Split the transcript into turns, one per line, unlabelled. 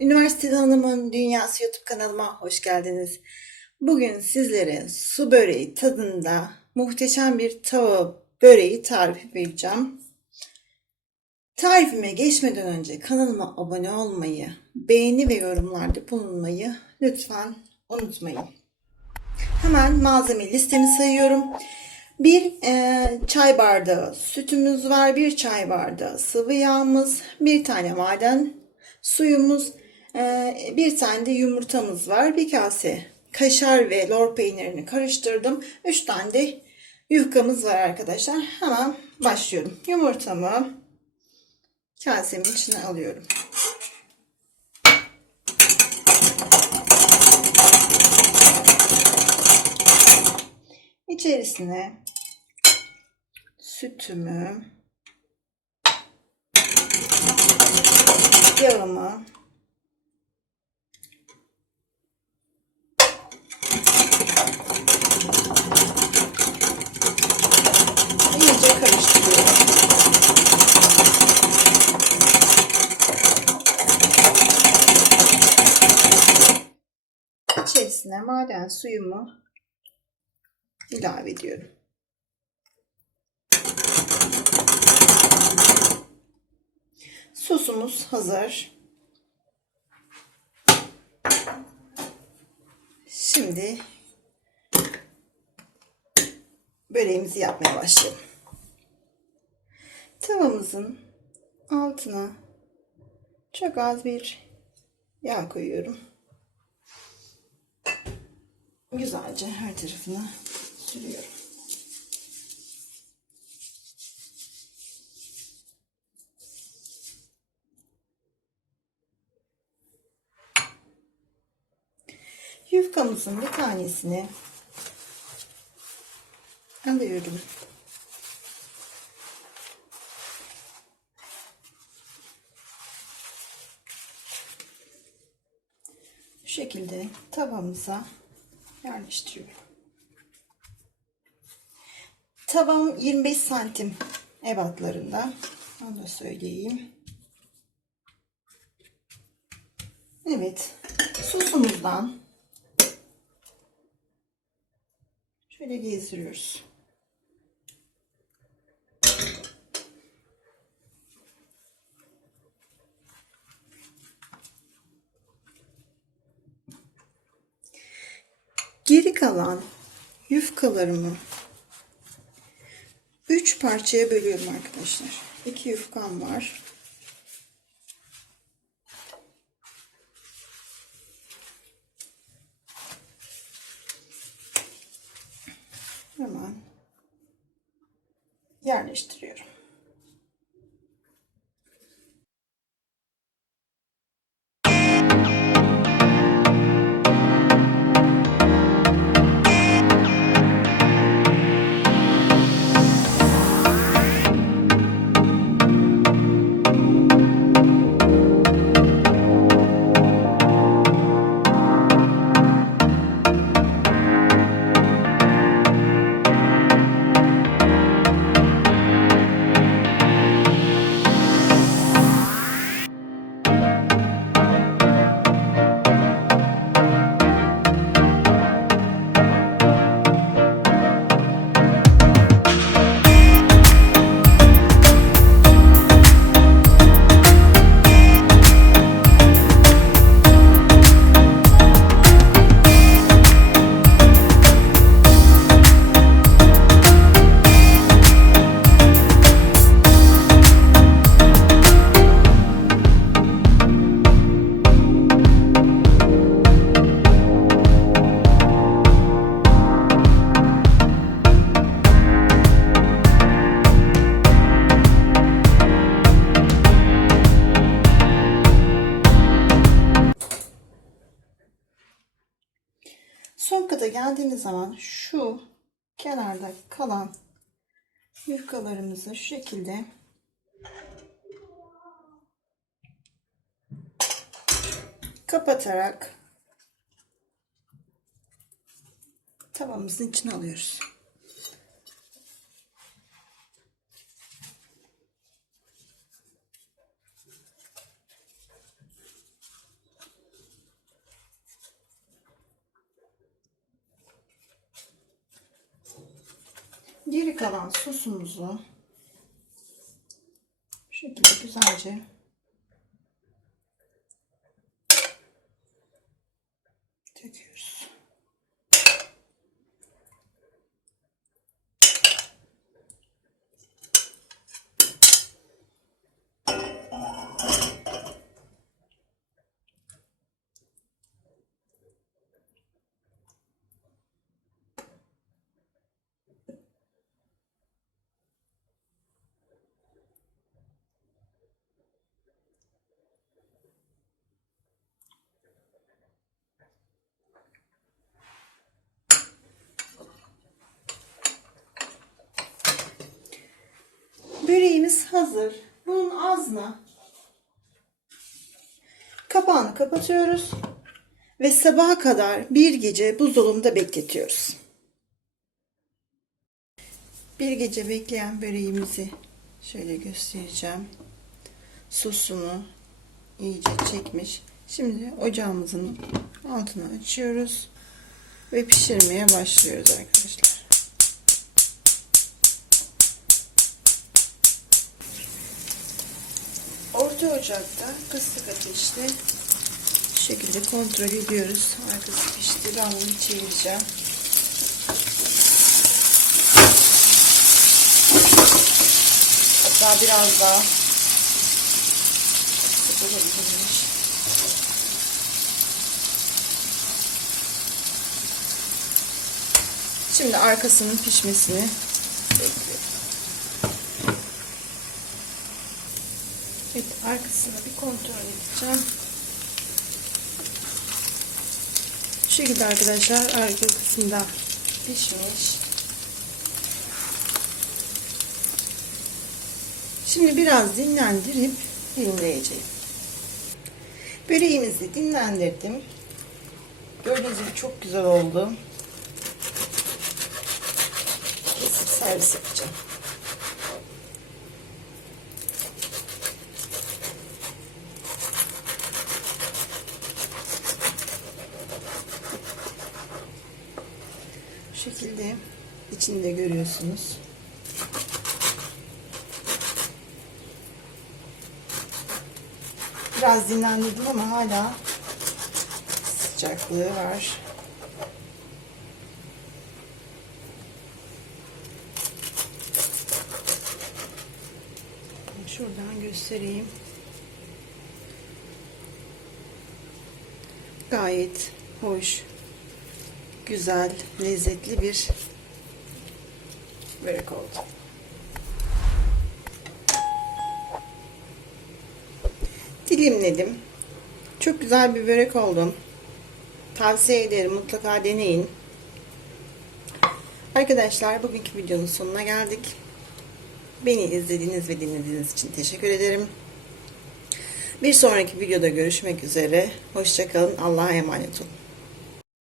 Üniversitede Hanım'ın Dünyası YouTube kanalıma hoş geldiniz. Bugün sizlere su böreği tadında muhteşem bir tava böreği tarifi vereceğim. Tarifime geçmeden önce kanalıma abone olmayı, beğeni ve yorumlarda bulunmayı lütfen unutmayın. Hemen malzeme listemi sayıyorum. Bir e, çay bardağı sütümüz var, bir çay bardağı sıvı yağımız, bir tane maden suyumuz, bir tane de yumurtamız var, bir kase kaşar ve lor peynirini karıştırdım. Üç tane de yufkamız var arkadaşlar. Hemen başlıyorum. Yumurtamı kasemin içine alıyorum. İçerisine sütümü, yağımı, iyice karıştırıyorum. İçerisine maden suyumu ilave ediyorum. Sosumuz hazır. Şimdi böreğimizi yapmaya başlayalım. Tavamızın altına çok az bir yağ koyuyorum. Güzelce her tarafına sürüyorum. Yufkamızın bir tanesini alıyorum. Bu şekilde tavamıza yerleştiriyorum. Tavam 25 santim ebatlarında. Onu da söyleyeyim. Evet. Sosumuzdan şöyle gezdiriyoruz. Geri kalan yufkalarımı 3 parçaya bölüyorum arkadaşlar. 2 yufkam var. Hemen yerleştiriyorum. Son kata geldiğimiz zaman şu kenarda kalan yufkalarımızı şu şekilde kapatarak tavamızın içine alıyoruz. Geri kalan sosumuzu bu şekilde güzelce hazır. Bunun ağzına kapağını kapatıyoruz ve sabaha kadar bir gece buzdolabında bekletiyoruz. Bir gece bekleyen böreğimizi şöyle göstereceğim. Sosunu iyice çekmiş. Şimdi ocağımızın altını açıyoruz ve pişirmeye başlıyoruz arkadaşlar. Orta ocakta kısık ateşte şu şekilde kontrol ediyoruz. Arkası pişti. Ben bunu çevireceğim. Hatta biraz daha olabilirmiş. Şimdi arkasının pişmesini bekliyorum. Evet arkasını bir kontrol edeceğim. Şu şekilde arkadaşlar arka kısımda pişmiş. Şimdi biraz dinlendirip dilimleyeceğim. Böreğimizi dinlendirdim. Gördüğünüz gibi çok güzel oldu. Kesip servis yapacağım. Şekilde içinde görüyorsunuz. Biraz dinlendirdim ama hala sıcaklığı var. Şuradan göstereyim. Gayet hoş, güzel, lezzetli bir börek oldu. Dilimledim. Çok güzel bir börek oldu. Tavsiye ederim. Mutlaka deneyin. Arkadaşlar bugünkü videonun sonuna geldik. Beni izlediğiniz ve dinlediğiniz için teşekkür ederim. Bir sonraki videoda görüşmek üzere. Hoşçakalın. Allah'a emanet olun.